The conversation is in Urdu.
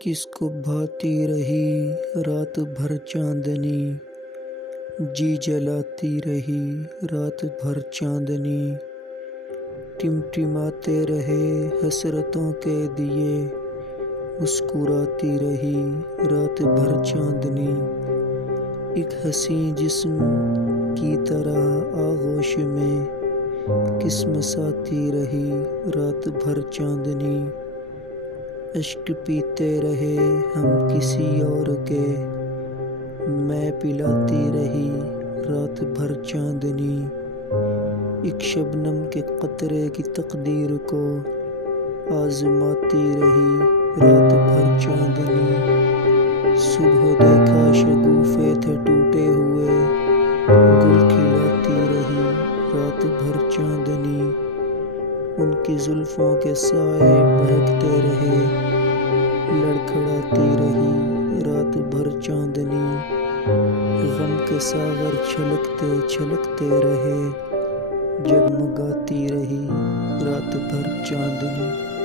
کس کو بھاتی رہی رات بھر چاندنی، جی جلاتی رہی رات بھر چاندنی، ٹمٹماتے رہے حسرتوں کے دیے، مسکراتی رہی رات بھر چاندنی، ایک حسین جسم کی طرح آغوش میں کسمساتی رہی رات بھر چاندنی، اشک پیتے رہے ہم کسی اور کے، میں پلاتی رہی رات بھر چاندنی، ایک شبنم کے قطرے کی تقدیر کو آزماتی رہی رات بھر چاندنی، صبح دیکھا شگوفے تھے ٹوٹے ہوئے، گل کھلاتی رہی رات بھر چاندنی، ان کی زلفوں کے سائے بہکتے رہے، لڑکھڑاتی رہی رات بھر چاندنی، غم کے ساغر چھلکتے چھلکتے رہے، جگمگاتی رہی رات بھر چاندنی۔